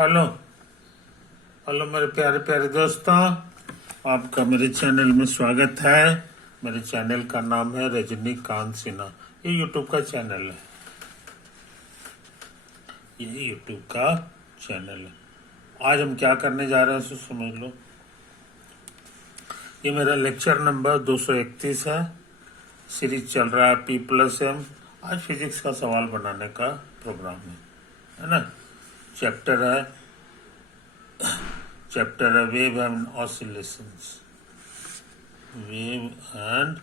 Hello hello मेरे प्यारे प्यारे दोस्तों, आपका मेरे चैनल में स्वागत है। मेरे चैनल का नाम है रजनीकांत सिन्हा। ये यूट्यूब का चैनल है। ये यूट्यूब का चैनल है। आज हम क्या करने जा रहे हैं उसे समझ लो। ये मेरा लेक्चर नंबर 231 है। सीरीज चल रहा है P+M। आज फिजिक्स का सवाल बनाने का प्रोग्राम है ना। चैप्टर है wave and oscillations. Wave and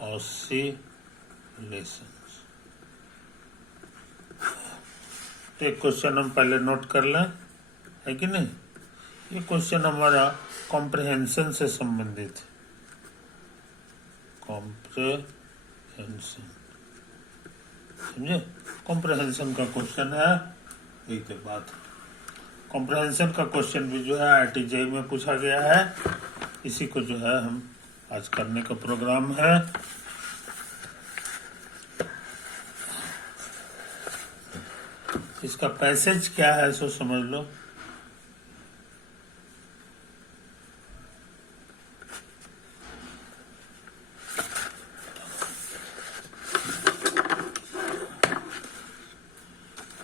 oscillations. तो एक क्वेश्चन हम पहले नोट कर लें, है कि नहीं। ये क्वेश्चन हमारा कॉम्प्रहेंशन से संबंधित है। कॉम्प्रहेंशन, समझे। कॉम्प्रहेंशन का क्वेश्चन है। यही तो बात। कॉम्प्रहेंशन का क्वेश्चन भी जो है IIT JEE में पूछा गया है। इसी को जो है हम आज करने का प्रोग्राम है। इसका पैसेज क्या है सो समझ लो।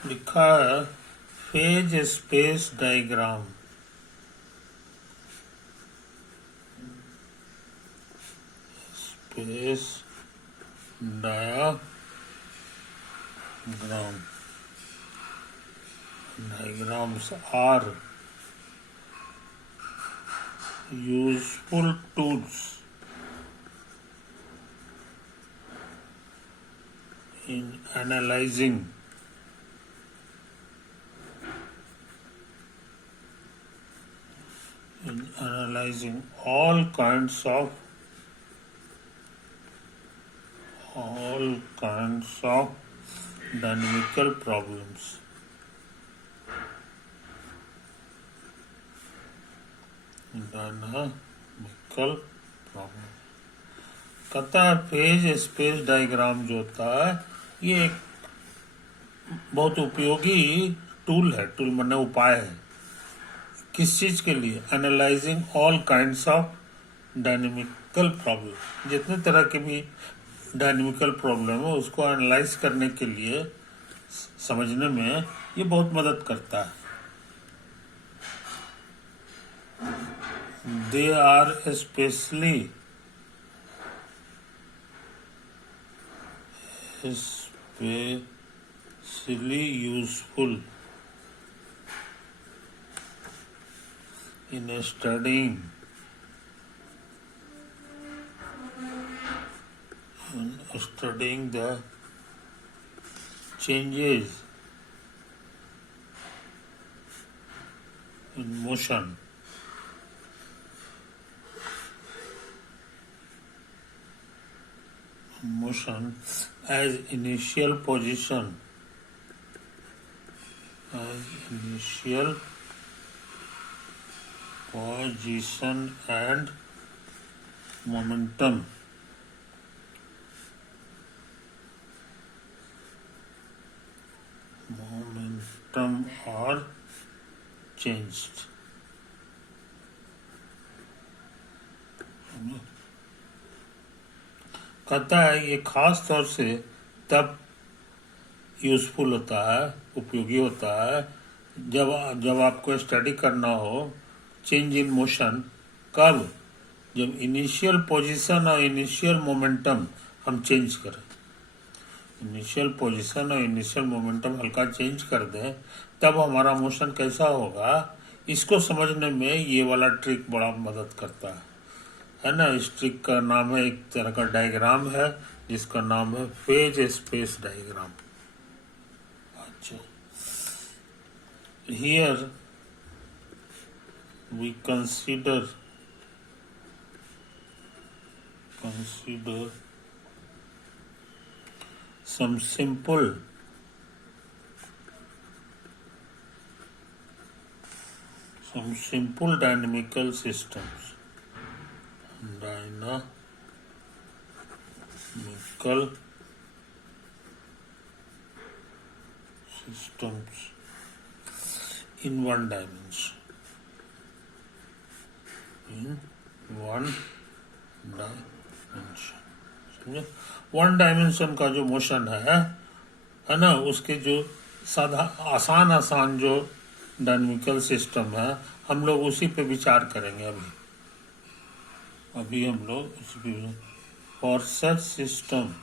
लिखा है phase space diagram. Space diagram. Diagrams are useful tools in analyzing all kinds of dynamical problems. कहता है फेज स्पेस डायग्राम जो होता है ये एक बहुत उपयोगी टूल है। टूल माने उपाय है। किस चीज के लिए? Analysing all kinds of dynamical problem. जितने तरह के भी डायनेमिकल प्रॉब्लम है उसको एनालाइज करने के लिए, समझने में ये बहुत मदद करता है। They are especially useful in studying the changes in motion as initial position and momentum are changed। कहता है ये खास तौर से तब यूजफुल होता है, उपयोगी होता है, जब आपको स्टडी करना हो चेंज इन मोशन। कब? जब इनिशियल पोजीशन और इनिशियल मोमेंटम हम चेंज करें। इनिशियल पोजीशन और इनिशियल मोमेंटम हल्का चेंज कर दें तब हमारा मोशन कैसा होगा, इसको समझने में ये वाला ट्रिक बड़ा मदद करता है ना। इस ट्रिक का नाम है, एक तरह का डायग्राम है जिसका नाम है फेज स्पेस डायग्राम। अच्छा, here we consider some simple dynamical systems। in one dimension. In one dimension. समझे? वन डायमेंशन का जो मोशन है ना, उसके जो आसान जो डायनेमिकल सिस्टम है, हम लोग उसी पे विचार करेंगे अभी हम लोग उसी पे for such system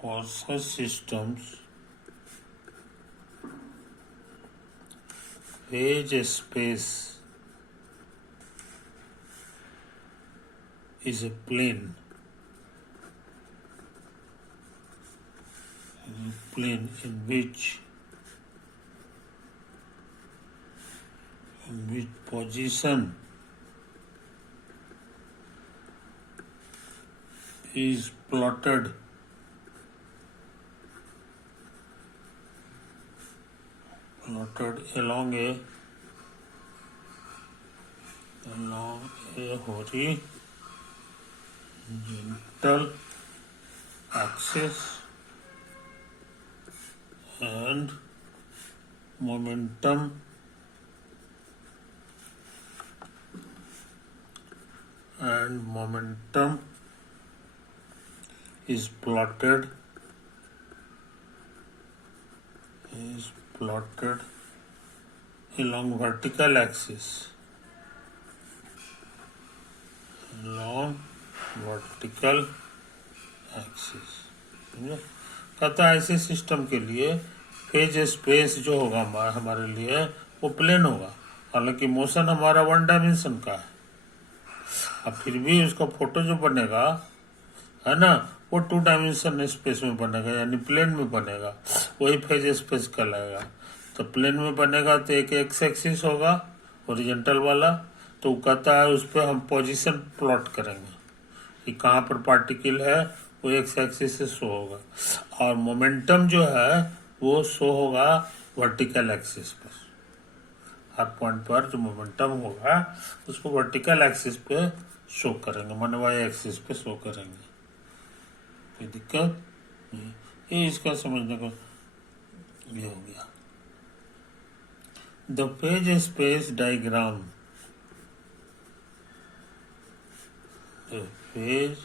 for such systems phase space is a plane in which position is plotted along a horizontal axis and momentum is plotted along vertical axis. कहता है ऐसे सिस्टम के लिए फेज स्पेस जो होगा हमारे लिए वो प्लेन होगा, हालांकि मोशन हमारा वन डायमेंशन का है। अब फिर भी उसका फोटो जो बनेगा है ना, वो टू डायमेंशन स्पेस में बनेगा, यानी प्लेन में बनेगा, वही फेज स्पेस कहलाएगा। तो प्लेन में बनेगा तो एक एक्स एक्सिस होगा ओरिजेंटल वाला, तो कहता है उस पर हम पोजीशन प्लॉट करेंगे कि कहाँ पर पार्टिकल है, वो एक्स एक्सिस से शो होगा, और मोमेंटम जो है वो शो होगा वर्टिकल एक्सिस पर। हर पॉइंट पर जो मोमेंटम होगा उसको वर्टिकल एक्सिस पे शो करेंगे, माने वाई एक्सिस पे शो करेंगे। कोई दिक्कत नहीं, ये इसका समझने को ये हो गया। The page space diagram, page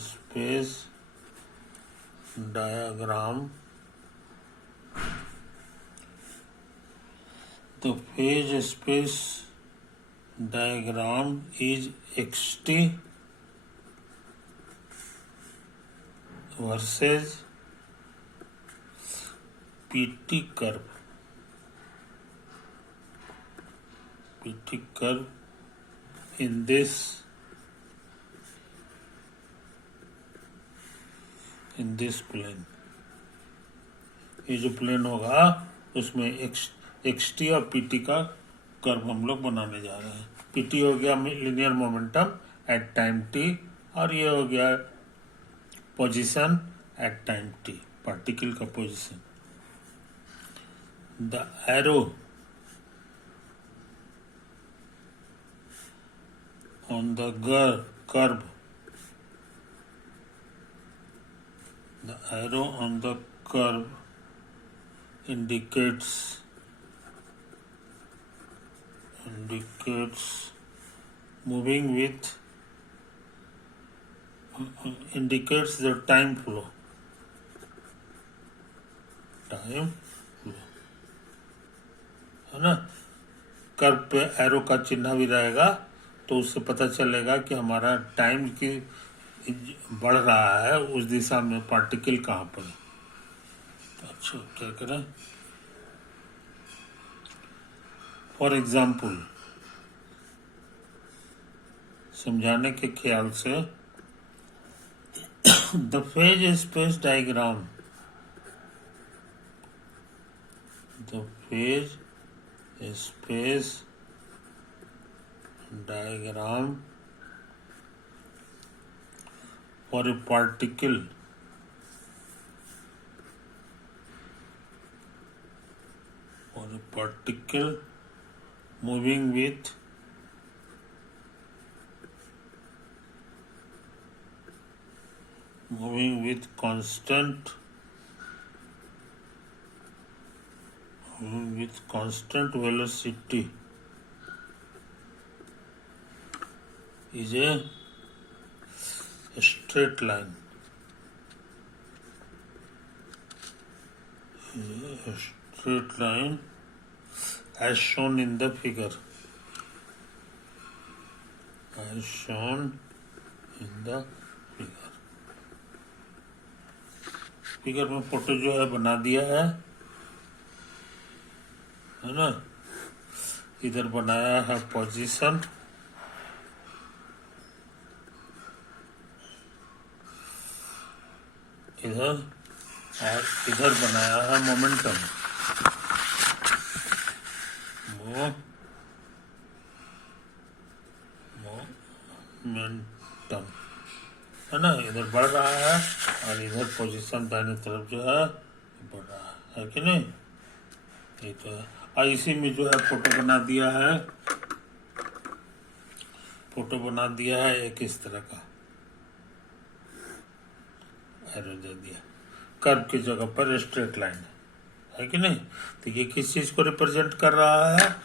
space diagram, the phase space diagram is xt versus pt curve. pt curve in this plane. ये जो प्लेन होगा उसमें एक्सटी और पीटी का कर्व हम लोग बनाने जा रहे हैं। पीटी हो गया linear momentum at time t, और ये हो गया position at time t, particle का position. The arrow on the curve, the arrow on the curve indicates moving with indicates the time flow है ना। कर्व पे एरो का चिन्ह भी रहेगा तो उससे पता चलेगा कि हमारा टाइम की बढ़ रहा है उस दिशा में पार्टिकल कहाँ पर है। अच्छा क्या करें, फॉर एग्जाम्पल समझाने के ख्याल से, the phase space diagram, the phase space diagram for a particle moving with moving with constant velocity is a straight line. A straight line as shown in the figure. As shown in the figure. Figure में photo जो है बना दिया है ना। इधर बनाया है पोजीशन, इधर और इधर बनाया है मोमेंटम। मोमेंटम है ना, इधर बढ़ रहा है और इधर पोजीशन दाहिने तरफ जो है बढ़ रहा है कि नहीं। ये तो है। और इसी में जो है फोटो बना दिया है एक इस तरह का एरो दे दिया। कर्व की जगह पर स्ट्रेट लाइन है कि नहीं। तो ये किस चीज को रिप्रेजेंट कर रहा है?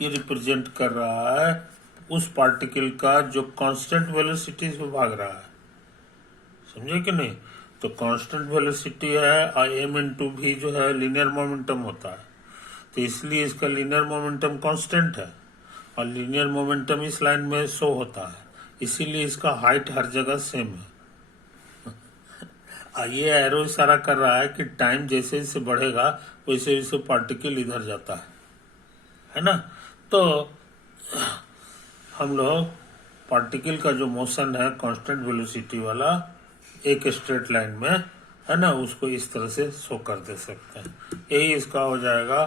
ये रिप्रेजेंट कर रहा है उस पार्टिकल का जो कांस्टेंट वेलोसिटी से भाग रहा है। समझे कि नहीं। तो कांस्टेंट वेलोसिटी है और m इंटू भी जो है लीनियर मोमेंटम होता है, तो इसलिए इसका लीनियर मोमेंटम कांस्टेंट है और लीनियर मोमेंटम इस लाइन में शो होता है, इसीलिए इसका हाइट हर जगह सेम है। ये एरो इशारा कर रहा है कि टाइम जैसे जैसे बढ़ेगा वैसे वैसे पार्टिकल इधर जाता है ना। तो हम लोग पार्टिकल का जो मोशन है कांस्टेंट वेलोसिटी वाला एक स्ट्रेट लाइन में है ना, उसको इस तरह से शो कर दे सकते हैं। यही इसका हो जाएगा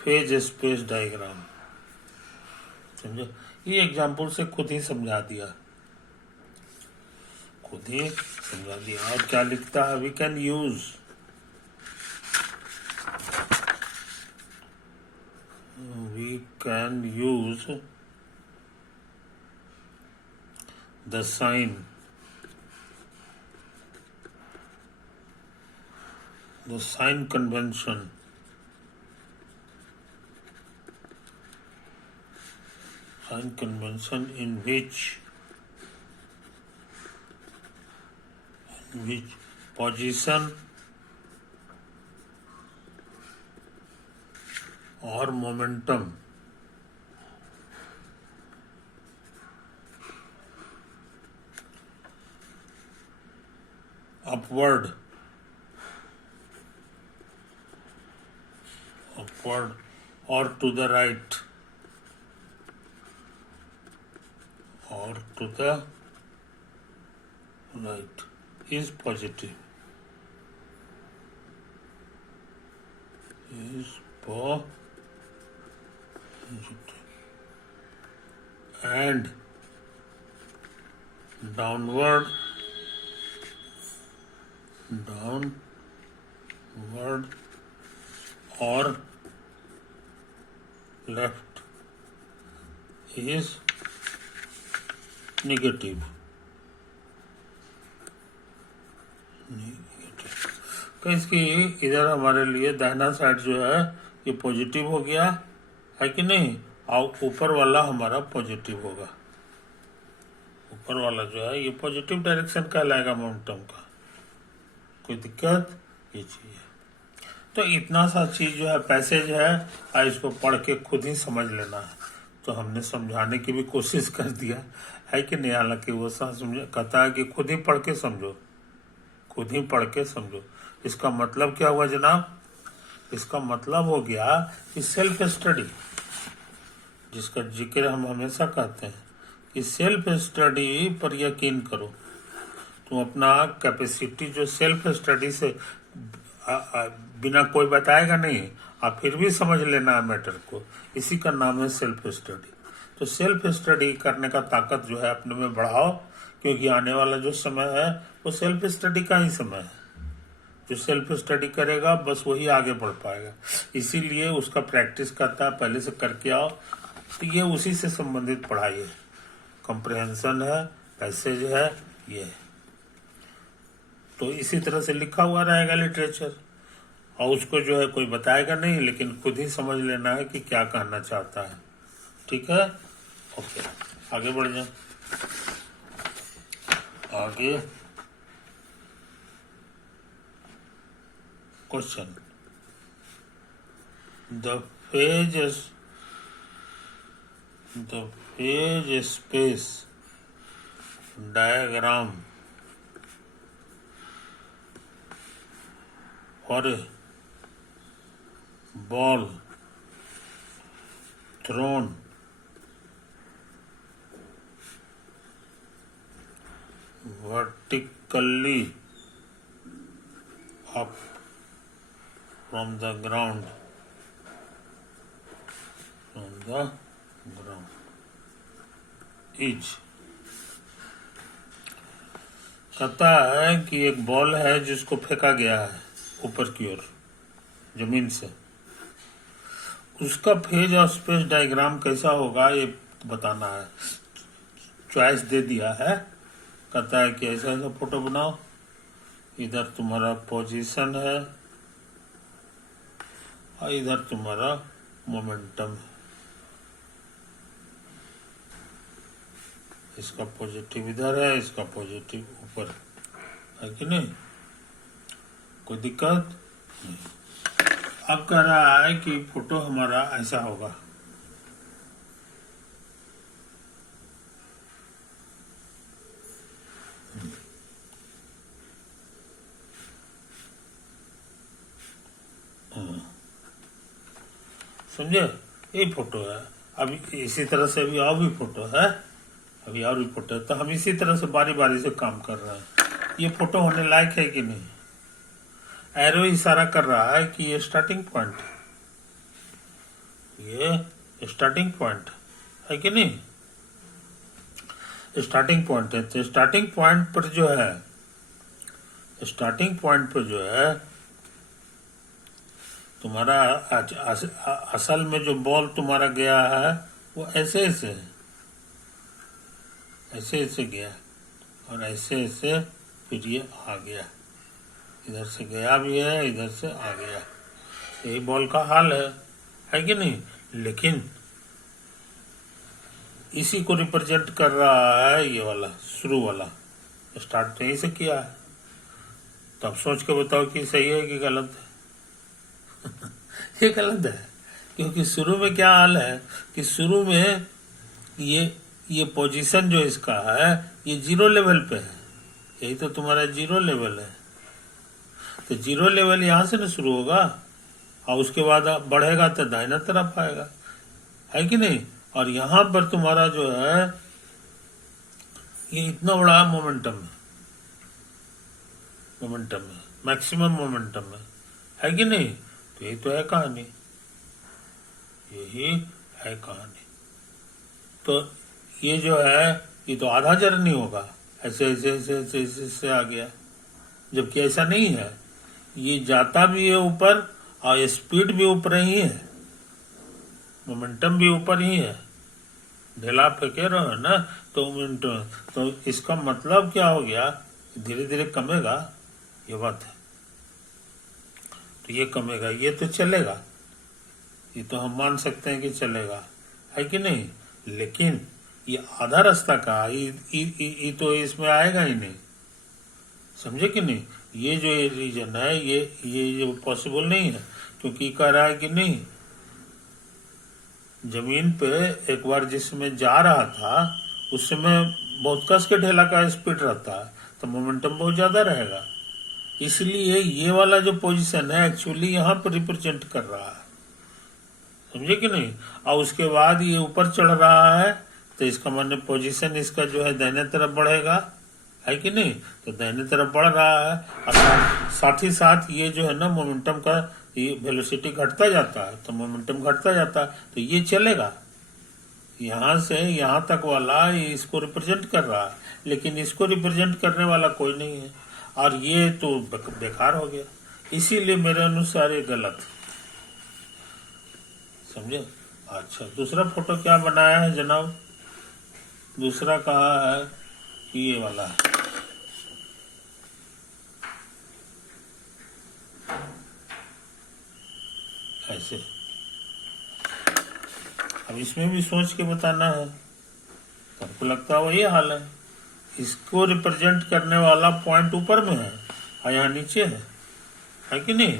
फेज स्पेस डायग्राम। समझे। ये एग्जाम्पल से खुद ही समझा दिया। और क्या लिखता है? We can use the sign convention in which position or momentum upward or to the right is positive. And downward or left is negative. तो इसकी इधर हमारे लिए दाहिना साइड जो है ये पॉजिटिव हो गया है कि नहीं, और ऊपर वाला हमारा पॉजिटिव होगा। ऊपर वाला जो है ये पॉजिटिव डायरेक्शन कहलाएगा मोमेंटम का। कोई दिक्कत? ये चीज है। तो इतना सा चीज जो है पैसेज है, इसको पढ़ के खुद ही समझ लेना है। तो हमने समझाने की भी कोशिश कर दिया है कि नहीं, हालांकि वो कहता है कि खुद ही पढ़ के समझो। इसका मतलब क्या हुआ जनाब? इसका मतलब हो गया कि सेल्फ स्टडी, जिसका जिक्र हम हमेशा कहते हैं कि सेल्फ स्टडी पर यकीन करो। तुम अपना कैपेसिटी जो सेल्फ स्टडी से बिना कोई बताएगा नहीं, आप फिर भी समझ लेना है मैटर को, इसी का नाम है सेल्फ स्टडी। तो सेल्फ स्टडी करने का ताकत जो है अपने में बढ़ाओ, क्योंकि आने वाला जो समय है वो सेल्फ स्टडी का ही समय है। जो सेल्फ स्टडी करेगा बस वही आगे बढ़ पाएगा, इसीलिए उसका प्रैक्टिस करता है, पहले से करके आओ। तो ये उसी से संबंधित पढ़ाई है, कॉम्प्रिहेंशन है, पैसेज है, ये तो इसी तरह से लिखा हुआ रहेगा लिटरेचर, और उसको जो है कोई बताएगा नहीं, लेकिन खुद ही समझ लेना है कि क्या कहना चाहता है। ठीक है, ओके, आगे बढ़ जाए। आगे question, the phase space diagram for a ball thrown vertically up from the ground is, कहता है कि एक बॉल है जिसको फेंका गया है ऊपर की ओर जमीन से, उसका फेज और स्पेस डायग्राम कैसा होगा ये बताना है। चॉइस दे दिया है, कहता है कि ऐसा ऐसा फोटो बनाओ, इधर तुम्हारा पोजीशन है और इधर तुम्हारा मोमेंटम है। इसका पॉजिटिव इधर है, इसका पॉजिटिव ऊपर है कि नहीं, कोई दिक्कत नहीं। अब कह रहा है कि फोटो हमारा ऐसा होगा, समझे, ये फोटो है। अभी इसी तरह से अभी और भी फोटो है, अभी और भी फोटो है, तो हम इसी तरह से बारी बारी से काम कर रहे हैं। ये फोटो होने लायक है कि नहीं, एरो इशारा कर रहा है कि ये स्टार्टिंग पॉइंट, ये स्टार्टिंग पॉइंट है कि नहीं, स्टार्टिंग पॉइंट है। तो स्टार्टिंग पॉइंट पर जो है, स्टार्टिंग पॉइंट पर जो है तुम्हारा असल में जो बॉल तुम्हारा गया है वो ऐसे ऐसे है, ऐसे ऐसे गया और ऐसे ऐसे फिर ये आ गया, इधर से गया भी है, इधर से आ गया। यही बॉल का हाल है कि नहीं। लेकिन इसी को रिप्रेजेंट कर रहा है ये वाला शुरू वाला, स्टार्ट यहीं से किया है। तो अब सोच के बताओ कि सही है कि गलत है। ये गलत है, क्योंकि शुरू में क्या हाल है कि शुरू में ये पोजीशन जो इसका है ये जीरो लेवल पे है, यही तो तुम्हारा जीरो लेवल है। तो जीरो लेवल यहाँ से ना शुरू होगा और उसके बाद बढ़ेगा तो दाहिना तरफ आएगा, है कि नहीं। और यहाँ पर तुम्हारा जो है ये इतना बड़ा मोमेंटम है, मैक्सिमम मोमेंटम है कि नहीं। तो यही तो है कहानी, यही है कहानी। तो ये जो है ये तो आधा जर्नी होगा, ऐसे ऐसे ऐसे ऐसे ऐसे, ऐसे आ गया, जबकि ऐसा नहीं है। ये जाता भी है ऊपर और स्पीड भी ऊपर ही है, मोमेंटम भी ऊपर ही है। ढेला फेंके रहो ना तो मोमेंटम, तो इसका मतलब क्या हो गया, धीरे धीरे कमेगा, ये बात है। तो ये कमेगा, ये तो चलेगा, ये तो हम मान सकते हैं कि चलेगा, है कि नहीं। लेकिन ये आधा रास्ता का ये तो इसमें आएगा ही नहीं, समझे कि नहीं। ये जो रीजन है ये पॉसिबल नहीं है, क्योंकि कह रहा है कि नहीं, जमीन पे एक बार जिसमें जा रहा था उस समय बहुत कस के ढेला का स्पीड रहता है, तो मोमेंटम बहुत ज्यादा रहेगा। इसलिए ये वाला जो पोजीशन है एक्चुअली यहाँ पर रिप्रेजेंट कर रहा है, समझे कि नहीं। और उसके बाद ये ऊपर चढ़ रहा है, तो इसका माने पोजीशन इसका जो है दाहिने तरफ बढ़ेगा, है कि नहीं। तो दाहिने तरफ बढ़ रहा है और साथ ही साथ ये जो है ना मोमेंटम का ये वेलोसिटी घटता जाता है, तो मोमेंटम घटता जाता है, तो ये चलेगा। यहाँ से यहाँ तक वाला ये इसको रिप्रेजेंट कर रहा है, लेकिन इसको रिप्रेजेंट करने वाला कोई नहीं है, और ये तो बेकार हो गया। इसीलिए मेरे अनुसार ये गलत, समझे। अच्छा, दूसरा फोटो क्या बनाया है जनाब, दूसरा कहा है कि ये वाला है, ऐसे। अब इसमें भी सोच के बताना है, तो हमको लगता है वही हाल है। इसको रिप्रेजेंट करने वाला पॉइंट ऊपर में है और यहाँ नीचे है कि नहीं?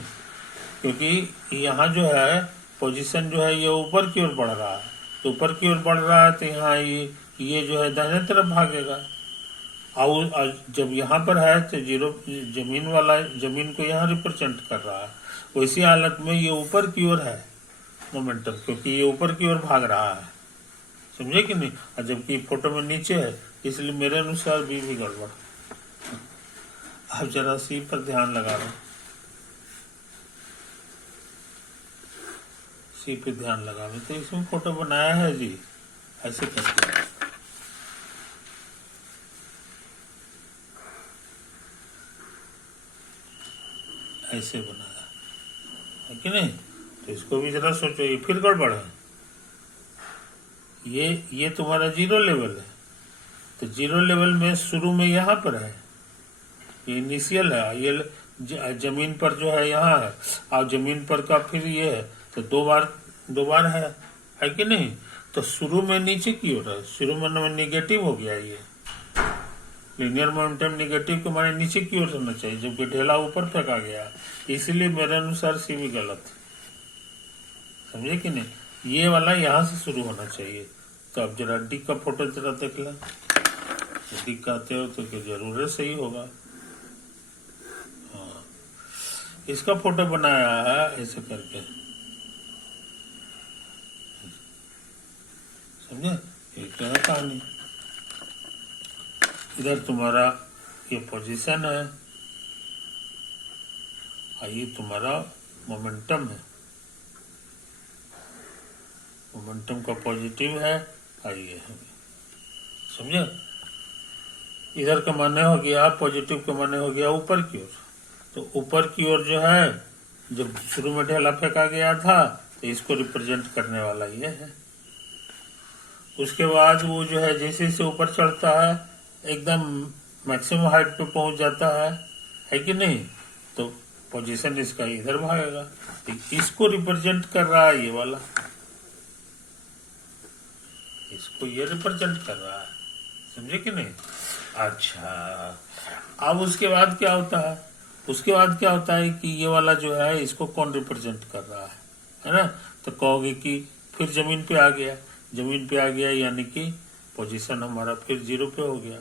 क्योंकि यहाँ जो है पोजीशन जो है ये ऊपर की ओर बढ़ रहा है, तो ऊपर की ओर बढ़ रहा है तो यहाँ ये जो है दाहिने तरफ भागेगा। और जब यहाँ पर है तो जीरो जमीन को यहाँ रिप्रेजेंट कर रहा है। वैसी हालत में ये ऊपर की ओर है मोमेंटम, क्योंकि ये ऊपर की ओर भाग रहा है, समझे कि नहीं? और जबकि फोटो में नीचे है, इसलिए मेरे अनुसार भी गड़बड़। अब जरा सी पर ध्यान लगा लो, सी पे ध्यान लगा लो। तो इसमें फोटो बनाया है जी ऐसे करके, ऐसे बनाया है कि नहीं? तो इसको भी जरा सोचो, ये फिर गड़बड़ है। ये तुम्हारा जीरो लेवल है, तो जीरो लेवल में शुरू में यहाँ पर है, ये इनिशियल है, ये जमीन पर जो है यहाँ है, और जमीन पर का फिर ये है, तो दो बार है कि नहीं? तो शुरू में नीचे की ओर है, शुरू में नेगेटिव हो गया। ये लीनियर मोमेंटम नेगेटिव के माने नीचे की ओर होना चाहिए, जबकि ढेला ऊपर फेंका गया, इसलिए मेरे अनुसार सी भी गलत है, समझे कि नहीं? ये वाला यहाँ से शुरू होना चाहिए। तो अब जरा डी का फोटो जरा देख लें, डी कहते हो तो जरूर सही होगा। हाँ, इसका फोटो बनाया है ऐसे करके, समझे? एक कहानी। इधर तुम्हारा ये पोजीशन है और ये तुम्हारा मोमेंटम है, मोमेंटम का पॉजिटिव है और ये है, समझे? इधर का माने हो गया पॉजिटिव का माने हो गया ऊपर की ओर। तो ऊपर की ओर जो है जब शुरू में ढेला फेंका गया था, तो इसको रिप्रेजेंट करने वाला ये है। उसके बाद वो जो है जैसे जैसे ऊपर चढ़ता है एकदम मैक्सिमम हाइट पे पहुंच जाता है कि नहीं? तो पोजीशन इसका इधर भागेगा, तो इसको रिप्रेजेंट कर रहा है ये वाला, इसको ये रिप्रेजेंट कर रहा है, समझे कि नहीं? अच्छा, अब उसके बाद क्या होता है? उसके बाद क्या होता है कि ये वाला जो है इसको कौन रिप्रेजेंट कर रहा है ना? तो कहोगे कि फिर जमीन पे आ गया, जमीन पे आ गया यानी कि पोजीशन हमारा फिर जीरो पे हो गया।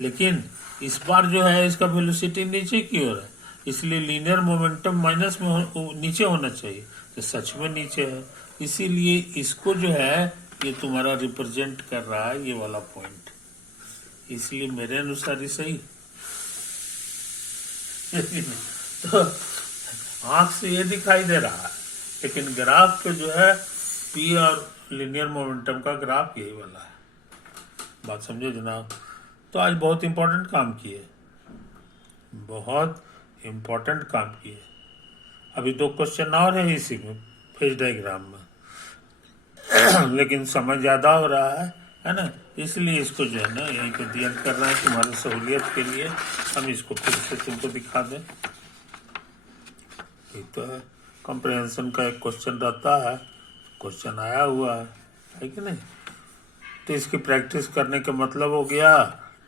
लेकिन इस बार जो है इसका वेलोसिटी नीचे की ओर है, इसलिए लीनियर मोमेंटम माइनस में नीचे होना चाहिए, तो सच में नीचे है, इसीलिए इसको जो है ये तुम्हारा रिप्रेजेंट कर रहा है ये वाला पॉइंट, इसलिए मेरे अनुसार ही सही। तो आंख से ये दिखाई दे रहा है, लेकिन ग्राफ पे जो है पी और लीनियर मोमेंटम का ग्राफ यही वाला है। बात समझे जनाब? तो आज बहुत इंपॉर्टेंट काम किए, बहुत इंपॉर्टेंट काम किए। अभी 2 क्वेश्चन और है इसी में फेज डायग्राम में लेकिन समय ज्यादा हो रहा है ना? इसलिए इसको जो है ना यहीं पे दिया कर रहे हैं तुम्हारी सहूलियत के लिए। हम इसको फिर से तुमको दिखा दें। ये तो है कॉम्प्रिहेंशन का एक क्वेश्चन रहता है, क्वेश्चन आया हुआ है कि नहीं? तो इसकी प्रैक्टिस करने का मतलब हो गया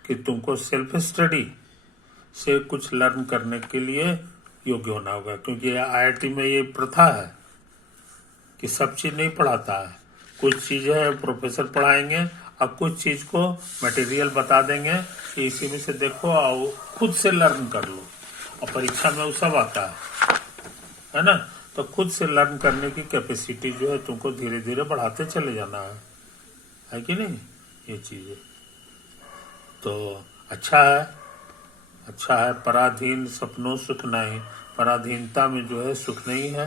कि तुमको सेल्फ स्टडी से कुछ लर्न करने के लिए योग्य होना होगा, क्योंकि आईआईटी में ये प्रथा है कि सब चीज नहीं पढ़ाता है, कुछ चीज है प्रोफेसर पढ़ाएंगे और कुछ चीज को मटेरियल बता देंगे कि इसी में से देखो और खुद से लर्न कर लो, और परीक्षा में वो सब आता है ना? तो खुद से लर्न करने की कैपेसिटी जो है तुमको धीरे धीरे बढ़ाते चले जाना है कि नहीं? ये चीजें तो अच्छा है। पराधीन सपनों सुख नहीं, पराधीनता में जो है सुख नहीं है,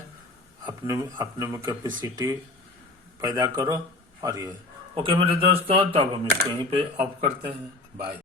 अपने में कैपेसिटी पैदा करो। और ये ओके मेरे दोस्तों, तब हम इसको यहीं पे ऑफ करते हैं। बाय।